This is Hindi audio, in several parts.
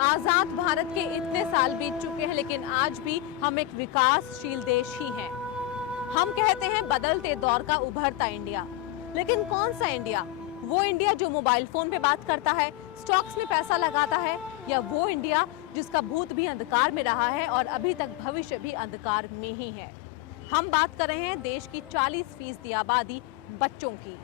आजाद भारत के इतने साल बीत चुके हैं, लेकिन आज भी हम एक विकासशील देश ही हैं। हम कहते हैं बदलते दौर का उभरता इंडिया, लेकिन कौन सा इंडिया? वो इंडिया जो मोबाइल फोन पे बात करता है, स्टॉक्स में पैसा लगाता है, या वो इंडिया जिसका भूत भी अंधकार में रहा है और अभी तक भविष्य भी अंधकार में ही है? हम बात कर रहे हैं देश की 40% आबादी बच्चों की।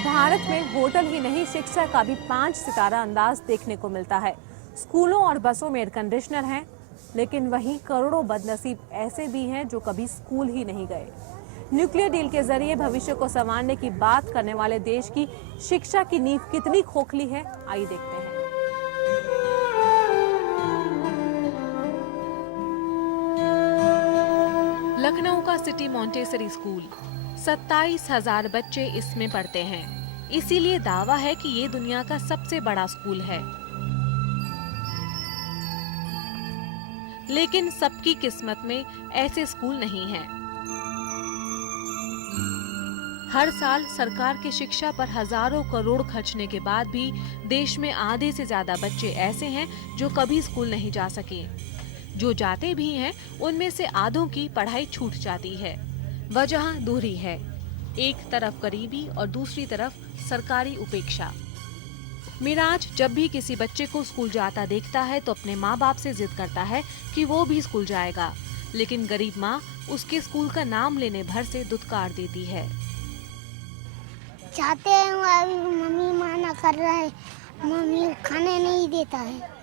भारत में होटल ही नहीं, शिक्षा का भी 5 सितारा अंदाज देखने को मिलता है। स्कूलों और बसों में एयर कंडीशनर हैं, लेकिन वहीं करोड़ों बदनसीब ऐसे भी हैं जो कभी स्कूल ही नहीं गए। न्यूक्लियर डील के जरिए भविष्य को संवारने की बात करने वाले देश की शिक्षा की नींव कितनी खोखली है, आइए देखते हैं। लखनऊ का सिटी मॉन्टेसरी स्कूल, 27,000 बच्चे इसमें पढ़ते हैं। इसीलिए दावा है कि ये दुनिया का सबसे बड़ा स्कूल है। लेकिन सबकी किस्मत में ऐसे स्कूल नहीं हैं। हर साल सरकार की शिक्षा पर हजारों करोड़ खर्चने के बाद भी देश में आधे से ज्यादा बच्चे ऐसे हैं जो कभी स्कूल नहीं जा सके। जो जाते भी हैं, उनमें से आधों की पढ़ाई छूट जाती है। वजह दूरी है, एक तरफ गरीबी और दूसरी तरफ सरकारी उपेक्षा। मिराज जब भी किसी बच्चे को स्कूल जाता देखता है तो अपने माँ बाप से जिद करता है कि वो भी स्कूल जाएगा, लेकिन गरीब माँ उसके स्कूल का नाम लेने भर से दुत्कार देती है। चाहते हैं, अभी मम्मी माना कर रहा है, मम्मी खाने नहीं देता है।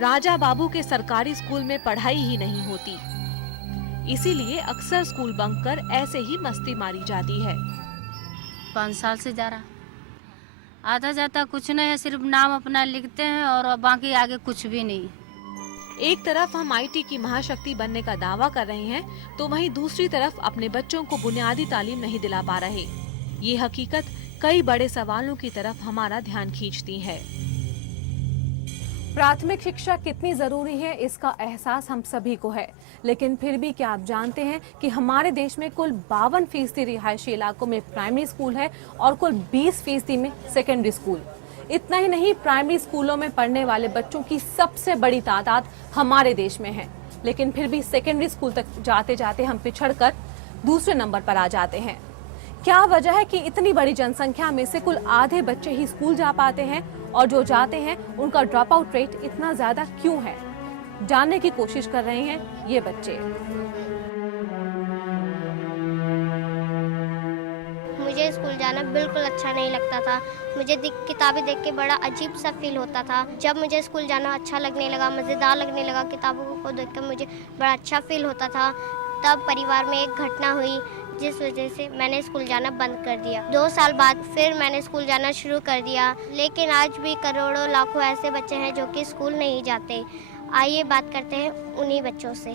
राजा बाबू के सरकारी स्कूल में पढ़ाई ही नहीं होती, इसीलिए अक्सर स्कूल बंक कर ऐसे ही मस्ती मारी जाती है। 5 साल से जा रहा, आता जाता कुछ नहीं है, सिर्फ नाम अपना लिखते हैं और बाकी आगे कुछ भी नहीं। एक तरफ हम आईटी की महाशक्ति बनने का दावा कर रहे हैं, तो वहीं दूसरी तरफ अपने बच्चों को बुनियादी तालीम नहीं दिला पा रहे। ये हकीकत कई बड़े सवालों की तरफ हमारा ध्यान खींचती है। प्राथमिक शिक्षा कितनी जरूरी है, इसका एहसास हम सभी को है, लेकिन फिर भी क्या आप जानते हैं कि हमारे देश में कुल 52% रिहायशी इलाकों में प्राइमरी स्कूल है और कुल 20% में सेकेंडरी स्कूल। इतना ही नहीं, प्राइमरी स्कूलों में पढ़ने वाले बच्चों की सबसे बड़ी तादाद हमारे देश में है, लेकिन फिर भी सेकेंडरी स्कूल तक जाते जाते हम पिछड़कर दूसरे नंबर पर आ जाते हैं। क्या वजह है कि इतनी बड़ी जनसंख्या में से कुल आधे बच्चे ही स्कूल जा पाते हैं, और जो जाते हैं उनका ड्रॉप आउट रेट इतना ज्यादा क्यों है? जानने की कोशिश कर रहे हैं ये बच्चे। मुझे स्कूल जाना बिल्कुल अच्छा नहीं लगता था। मुझे किताबें देख के बड़ा अजीब सा फील होता था। जब मुझे स्कूल जाना अच्छा लगने लगा, मज़ेदार लगने लगा, किताबों को देख कर मुझे बड़ा अच्छा फील होता था, तब परिवार में एक घटना हुई जिस वजह से मैंने स्कूल जाना बंद कर दिया। 2 साल बाद फिर मैंने स्कूल जाना शुरू कर दिया, लेकिन आज भी करोड़ों लाखों ऐसे बच्चे हैं जो कि स्कूल नहीं जाते। आइए बात करते हैं उन्हीं बच्चों से।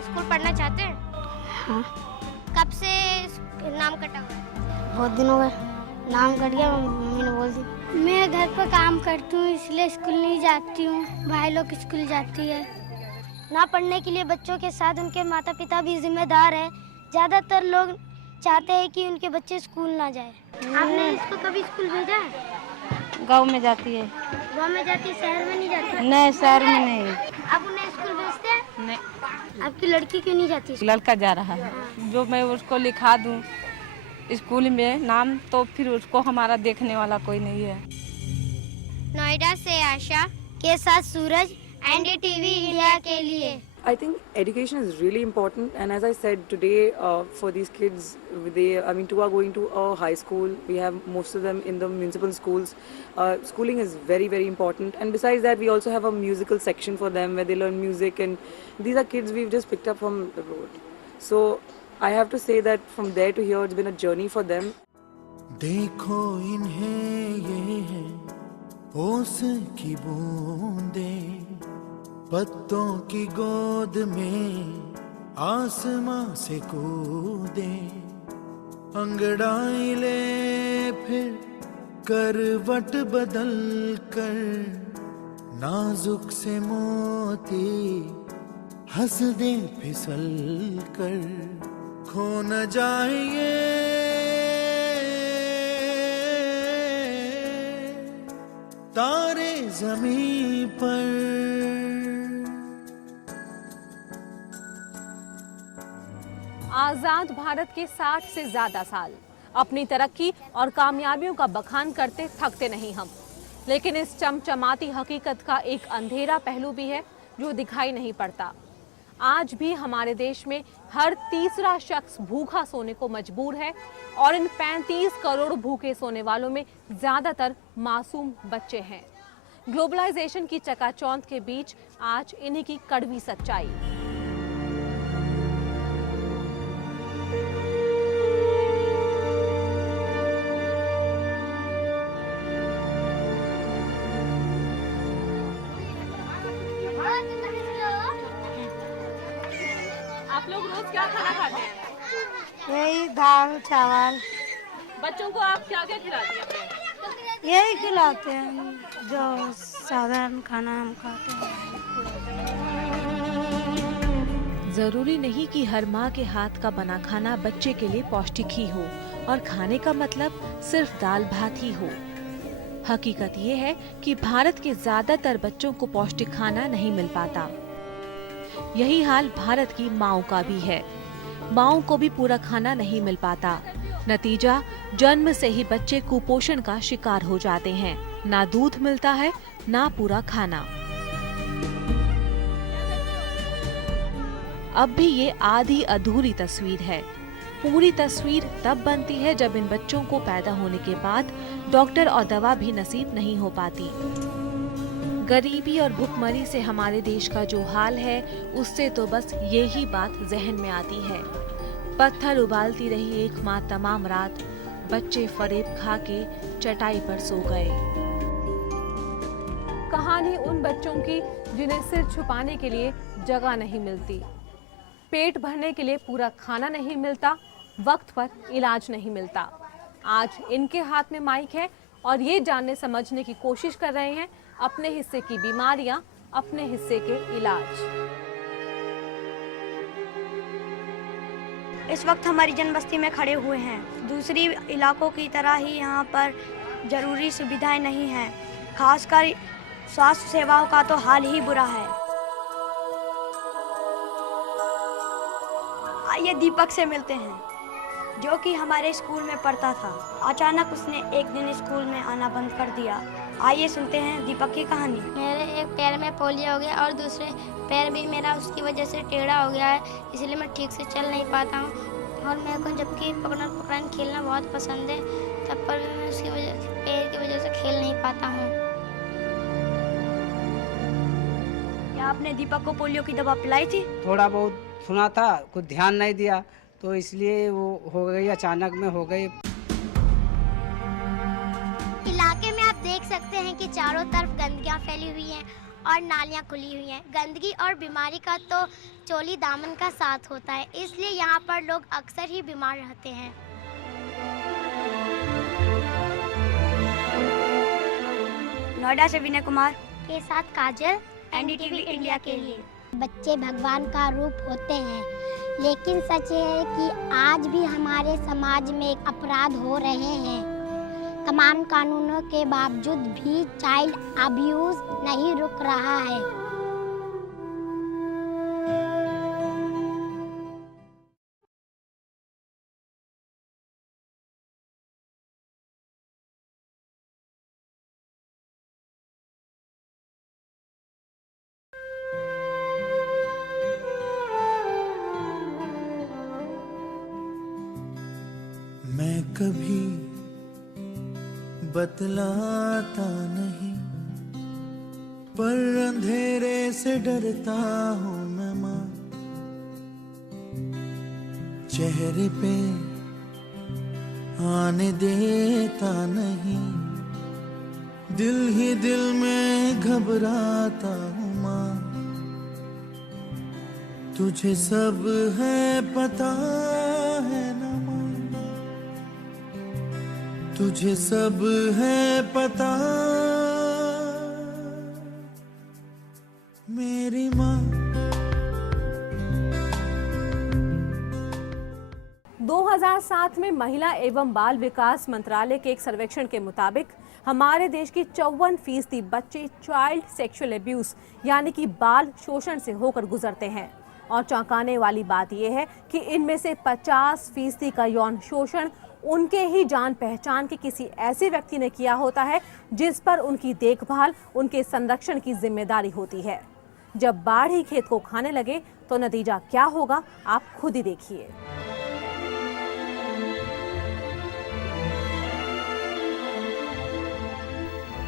स्कूल पढ़ना चाहते हैं? हाँ। कब से नाम कटा हुआ है? बहुत दिन हो गए, नाम कट गया, मम्मी ने बोल दी। मैं घर पर काम करती हूँ, इसलिए स्कूल नहीं जाती हूँ। भाई लोग स्कूल जाती है। ना पढ़ने के लिए बच्चों के साथ उनके माता पिता भी जिम्मेदार है। ज़्यादातर लोग चाहते हैं कि उनके बच्चे स्कूल ना जाए। आपने इसको कभी स्कूल भेजा है? गाँव में जाती है। गाँव में जाती है, शहर में नहीं जाती? नहीं, शहर में नहीं। आप उन्हें स्कूल भेजते हैं? नहीं। आपकी लड़की क्यों नहीं जाती? लड़का जा रहा है, जो मैं उसको लिखा दूं स्कूल में नाम, तो फिर उसको हमारा देखने वाला कोई नहीं है। नोएडा से आशा के साथ सूरज, एनडीटीवी इंडिया के लिए। I think education is really important, and as I said today, for these kids, two are going to a high school. We have most of them in the municipal schools. Schooling is very, very important, and besides that, we also have a musical section for them where they learn music, and these are kids we've just picked up from the road. So I have to say that from there to here, it's been a journey for them. देखो इन्हें ये है ओस की बूंदें, पत्तों की गोद में आसमां से कूदे, अंगड़ाई ले फिर करवट बदल कर, नाजुक से मोती हंस दे फिसल कर, खो न जाए तारे ज़मीं पर। आजाद भारत के 60 से ज्यादा साल अपनी तरक्की और कामयाबियों का बखान करते थकते नहीं हम, लेकिन इस चमचमाती हकीकत का एक अंधेरा पहलू भी है जो दिखाई नहीं पड़ता। आज भी हमारे देश में हर तीसरा शख्स भूखा सोने को मजबूर है और इन 35 करोड़ भूखे सोने वालों में ज्यादातर मासूम बच्चे हैं। ग्लोबलाइजेशन की चकाचौंध के बीच आज इन्हीं की कड़वी सच्चाई। आप लोग रोज क्या खाना खाते हैं? यही दाल चावल। बच्चों को आप क्या क्या खिलाती हैं? यही खिलाते हैं जो साधारण खाना हम खाते हैं। जरूरी नहीं कि हर माँ के हाथ का बना खाना बच्चे के लिए पौष्टिक ही हो और खाने का मतलब सिर्फ दाल भात ही हो। हकीकत ये है कि भारत के ज्यादातर बच्चों को पौष्टिक खाना नहीं मिल पाता। यही हाल भारत की माँओं का भी है। माँओं को भी पूरा खाना नहीं मिल पाता। नतीजा, जन्म से ही बच्चे कुपोषण का शिकार हो जाते हैं। ना दूध मिलता है, ना पूरा खाना। अब भी ये आधी अधूरी तस्वीर है। पूरी तस्वीर तब बनती है जब इन बच्चों को पैदा होने के बाद डॉक्टर और दवा भी नसीब नहीं हो पाती। गरीबी और भुखमरी से हमारे देश का जो हाल है, उससे तो बस यही बात जहन में आती है। पत्थर उबालती रही एक माँ तमाम रात, बच्चे फरेब खा के चटाई पर सो गए। कहानी उन बच्चों की जिन्हें सिर छुपाने के लिए जगह नहीं मिलती, पेट भरने के लिए पूरा खाना नहीं मिलता, वक्त पर इलाज नहीं मिलता। आज इनके हाथ में माइक है और ये जानने समझने की कोशिश कर रहे हैं अपने हिस्से की बीमारियां, अपने हिस्से के इलाज। इस वक्त हमारी जनबस्ती में खड़े हुए हैं। दूसरी इलाकों की तरह ही यहाँ पर जरूरी सुविधाएं नहीं हैं। खासकर स्वास्थ्य सेवाओं का तो हाल ही बुरा है। आइए दीपक से मिलते हैं, जो कि हमारे स्कूल में पढ़ता था। अचानक उसने एक दिन स्कूल में आना बंद कर दिया। आइए सुनते हैं दीपक की कहानी। मेरे एक पैर में पोलियो हो गया और दूसरे पैर भी मेरा उसकी वजह से टेढ़ा हो गया है, इसलिए मैं ठीक से चल नहीं पाता हूँ। और मेरे को जबकि पकड़न खेलना बहुत पसंद है, तब पर भी मैं उसकी वजह से पैर की वजह से खेल नहीं पाता हूँ। क्या आपने दीपक को पोलियो की दवा पिलाई थी? थोड़ा बहुत सुना था, कुछ ध्यान नहीं दिया, तो इसलिए वो हो गई, अचानक में हो गई। इलाके में आप देख सकते हैं कि चारों तरफ गंदगियां फैली हुई हैं और नालियां खुली हुई हैं। गंदगी और बीमारी का तो चोली दामन का साथ होता है, इसलिए यहाँ पर लोग अक्सर ही बीमार रहते हैं। नोएडा से विनय कुमार के साथ काजल, NDTV इंडिया के लिए। बच्चे भगवान का रूप होते हैं, लेकिन सच है कि आज भी हमारे समाज में अपराध हो रहे हैं। तमाम कानूनों के बावजूद भी चाइल्ड अब्यूज नहीं रुक रहा है। कभी बतलाता नहीं, पर अंधेरे से डरता हूँ मैं माँ। चेहरे पे आने देता नहीं, दिल ही दिल में घबराता हूँ माँ। तुझे सब है पता है ना माँ, तुझे सब है पता मेरी माँ। 2007 में महिला एवं बाल विकास मंत्रालय के एक सर्वेक्षण के मुताबिक हमारे देश की 54% बच्चे चाइल्ड सेक्सुअल अब्यूज यानी कि बाल शोषण से होकर गुजरते हैं। और चौंकाने वाली बात यह है कि इनमें से 50% का यौन शोषण उनके ही जान पहचान के किसी ऐसे व्यक्ति ने किया होता है जिस पर उनकी देखभाल, उनके संरक्षण की जिम्मेदारी होती है। जब बाढ़ ही खेत को खाने लगे तो नतीजा क्या होगा आप खुद ही देखिए।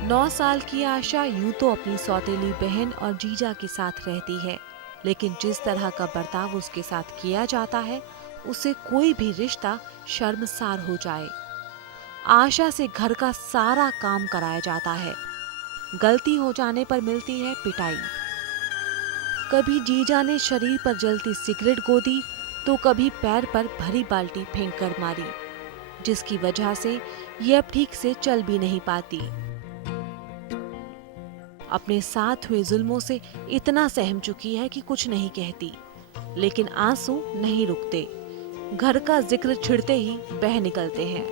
नौ साल की आशा यूं तो अपनी सौतेली बहन और जीजा के साथ रहती है, लेकिन जिस तरह का बर्ताव उसके साथ किया जाता है उससे कोई भी रिश्ता शर्मसार हो जाए। आशा से घर का सारा काम कराया जाता है, गलती हो जाने पर मिलती है पिटाई। कभी जीजा ने शरीर पर जलती सिगरेट गोदी तो कभी पैर पर भरी बाल्टी फेंक कर मारी, जिसकी वजह से ये अब ठीक से चल भी नहीं पाती। अपने साथ हुए जुल्मों से इतना सहम चुकी है कि कुछ नहीं कहती, लेकिन आंसू नहीं रुकते। घर का जिक्र छिड़ते ही बह निकलते हैं।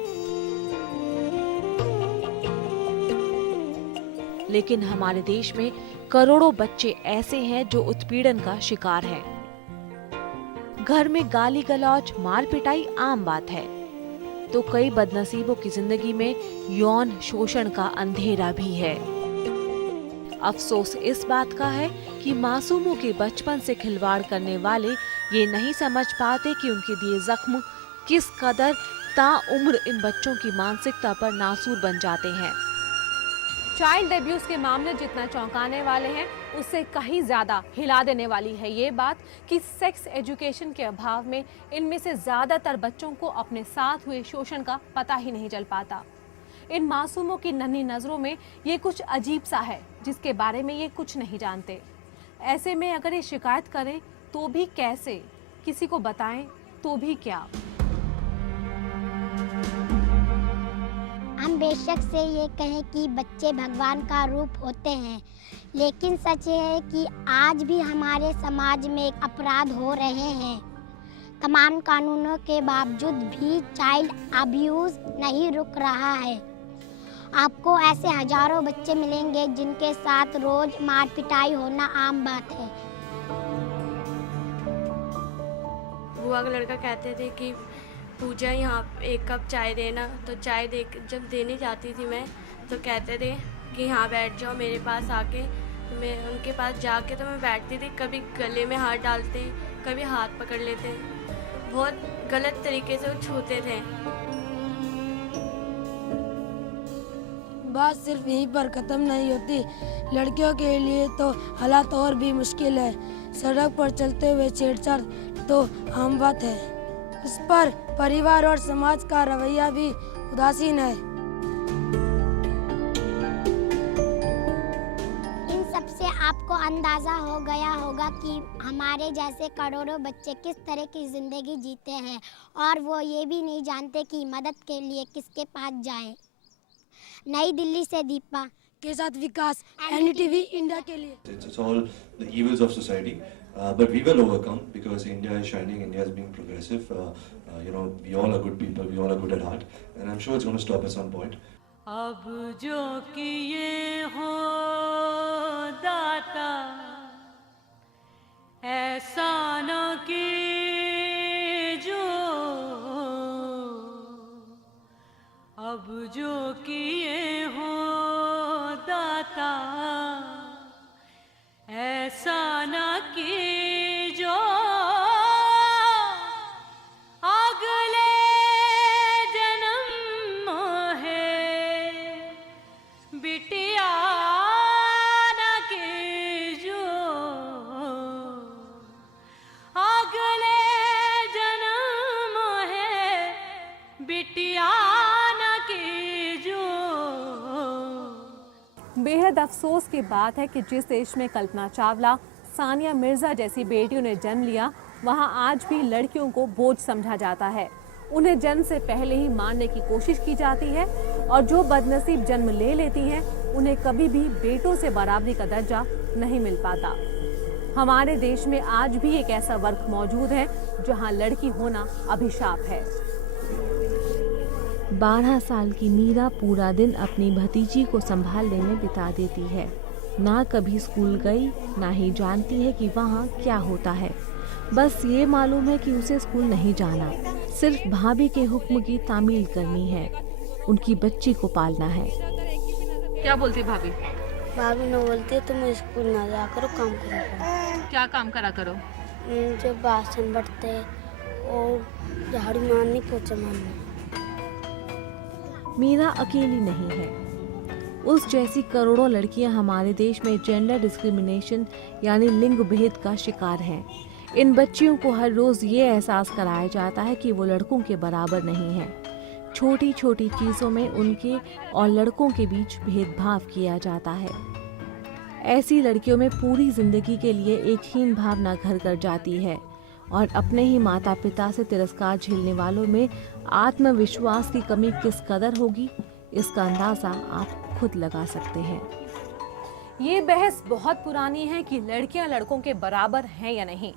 लेकिन हमारे देश में करोड़ों बच्चे ऐसे हैं जो उत्पीड़न का शिकार हैं। घर में गाली गलौज, मार पिटाई आम बात है, तो कई बदनसीबों की जिंदगी में यौन शोषण का अंधेरा भी है। अफसोस इस बात का है कि मासूमों के बचपन से खिलवाड़ करने वाले ये नहीं समझ पाते कि उनके दिए जख्म किस कदर ताउम्र इन बच्चों की मानसिकता पर नासूर बन जाते हैं। चाइल्ड अब्यूज के मामले जितना चौंकाने वाले हैं, उससे कहीं ज्यादा हिला देने वाली है ये बात कि सेक्स एजुकेशन के अभाव में इनमें से ज्यादातर बच्चों को अपने साथ हुए शोषण का पता ही नहीं चल पाता। इन मासूमों की नन्ही नजरों में ये कुछ अजीब सा है जिसके बारे में ये कुछ नहीं जानते। ऐसे में अगर ये शिकायत करें तो भी कैसे, किसी को बताएं तो भी क्या। हम बेशक से ये कहें कि बच्चे भगवान का रूप होते हैं, लेकिन सच ये है कि आज भी हमारे समाज में अपराध हो रहे हैं। तमाम कानूनों के बावजूद भी चाइल्ड अब्यूज नहीं रुक रहा है। आपको ऐसे हजारों बच्चे मिलेंगे जिनके साथ रोज मार पिटाई होना आम बात है। बुआ का लड़का कहते थे कि पूजा यहाँ 1 कप चाय देना, तो चाय जब देने जाती थी मैं तो कहते थे कि यहाँ बैठ जाओ मेरे पास आके। तो मैं उनके पास जाके तो मैं बैठती थी, कभी गले में हाथ डालते, कभी हाथ पकड़ लेते, बहुत गलत तरीके से वो छूते थे। बात सिर्फ यहीं पर ख़त्म नहीं होती। लड़कियों के लिए तो हालात और भी मुश्किल है। सड़क पर चलते हुए छेड़छाड़ तो आम बात है, उस पर परिवार और समाज का रवैया भी उदासीन है। इन सब से आपको अंदाजा हो गया होगा कि हमारे जैसे करोड़ों बच्चे किस तरह की जिंदगी जीते हैं और वो ये भी नहीं जानते कि मदद के लिए किसके पास जाएं। नई दिल्ली से दीपा के साथ विकास, एनडीटीवी इंडिया के लिए। It's all the evils of society, but we will overcome because India is shining, India is being progressive. We all are good people, we all are good at heart, and I'm sure it's going to stop at some point. अब जो किए हो दाता ऐसा न कीजो, अब जो किए हो दाता ऐसा न कीजो, अगले जन्म अफसोस की बात है कि जिस देश में कल्पना चावला, सानिया मिर्जा जैसी बेटियों ने जन्म लिया, वहां आज भी लड़कियों को बोझ समझा जाता है। उन्हें जन्म से पहले ही मारने की कोशिश की जाती है और जो बदनसीब जन्म ले लेती हैं, उन्हें कभी भी बेटों से बराबरी का दर्जा नहीं मिल पाता। हमारे देश में आज भी एक ऐसा वर्ग मौजूद है जहां लड़की होना अभिशाप है। 12 साल की मीरा पूरा दिन अपनी भतीजी को संभालने में बिता देती है। ना कभी स्कूल गई, ना ही जानती है कि वहाँ क्या होता है। बस ये मालूम है कि उसे स्कूल नहीं जाना, सिर्फ भाभी के हुक्म की तामील करनी है, उनकी बच्ची को पालना है। क्या बोलती भाभी? भाभी ने बोलती तुम स्कूल ना जा करो, काम करो। क्या काम करा करो? जो बासन बटते और झाड़ू मारनी, पोछा मारनी। मीरा अकेली नहीं है। उस जैसी करोड़ों लड़कियां हमारे देश में जेंडर डिस्क्रिमिनेशन यानी लिंग भेद का शिकार हैं। इन बच्चियों को हर रोज ये एहसास कराया जाता है कि वो लड़कों के बराबर नहीं है। छोटी छोटी चीजों में उनके और लड़कों के बीच भेदभाव किया जाता है। ऐसी लड़कियों में पूरी जिंदगी के लिए एक हीन भावना घर कर जाती है और अपने ही माता पिता से तिरस्कार झेलने वालों में आत्मविश्वास की कमी किस कदर होगी, इसका अंदाजा आप खुद लगा सकते हैं। ये बहस बहुत पुरानी है कि लड़कियां लड़कों के बराबर हैं या नहीं।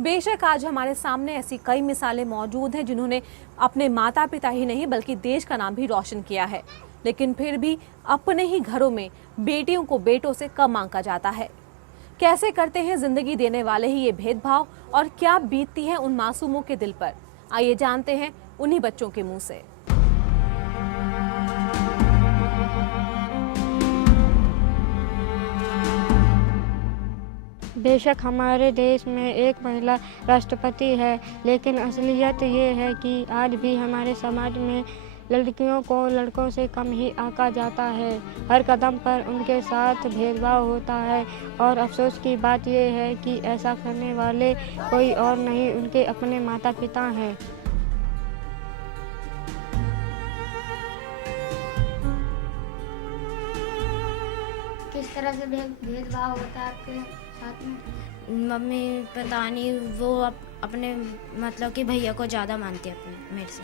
बेशक आज हमारे सामने ऐसी कई मिसालें मौजूद हैं जिन्होंने अपने माता पिता ही नहीं बल्कि देश का नाम भी रोशन किया है, लेकिन फिर भी अपने ही घरों में बेटियों को बेटों से कम आंका जाता है। कैसे करते हैं जिंदगी देने वाले ही ये भेदभाव और क्या बीतती है उन मासूमों के दिल पर, आइए जानते हैं उन्हीं बच्चों के मुंह से। बेशक हमारे देश में एक महिला राष्ट्रपति है, लेकिन असलियत ये है कि आज भी हमारे समाज में लड़कियों को लड़कों से कम ही आंका जाता है। हर कदम पर उनके साथ भेदभाव होता है और अफसोस की बात यह है कि ऐसा करने वाले कोई और नहीं, उनके अपने माता पिता हैं। किस तरह से भेदभाव होता है आपके साथ में? मम्मी पता नहीं, वो अपने मतलब कि भैया को ज़्यादा मानती है अपने मेरे से।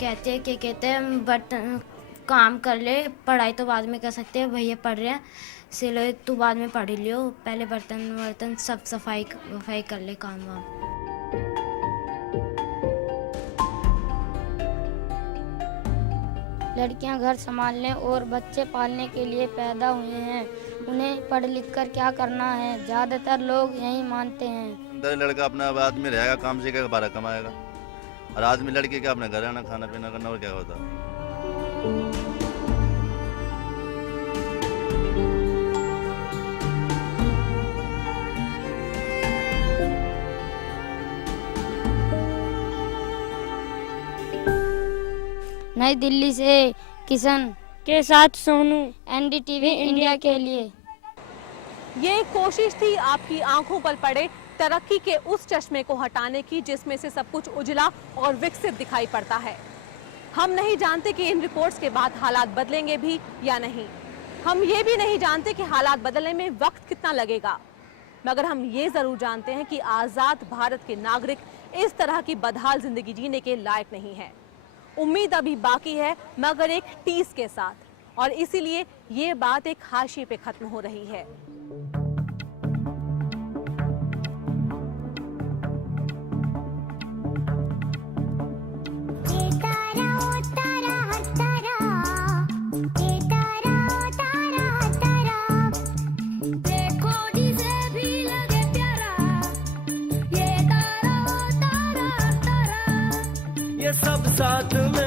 कहते हैं बर्तन काम कर ले, पढ़ाई तो बाद में कर सकते हैं, भैया पढ़ रहे हैं सिले तू बाद में पढ़ लियो, पहले बर्तन सब सफाई कर ले, काम वाम। लड़कियां घर संभालने और बच्चे पालने के लिए पैदा हुए हैं, उन्हें पढ़ लिख कर क्या करना है, ज़्यादातर लोग यही मानते हैं। लड़का अपना आदमी रहेगा, काम सीखेगा, बारह कमाएगा, और आदमी लड़के क्या अपने घर आना, खाना पीना करना, और क्या होता है। नई दिल्ली से किशन के साथ सोनू, NDTV इंडिया के लिए। ये एक कोशिश थी आपकी आंखों पर पड़े तरक्की के उस चश्मे को हटाने की जिसमें से सब कुछ उजला और विकसित दिखाई पड़ता है। हम नहीं जानते कि इन रिपोर्ट्स के बाद हालात बदलेंगे भी या नहीं। हम ये भी नहीं जानते कि हालात बदलने में वक्त कितना लगेगा, मगर हम ये जरूर जानते हैं कि आजाद भारत के नागरिक इस तरह की बदहाल जिंदगी जीने के लायक नहीं है। उम्मीद अभी बाकी है, मगर एक टीस के साथ, और इसीलिए ये बात एक हाशिए पे खत्म हो रही है। ये सब साथ में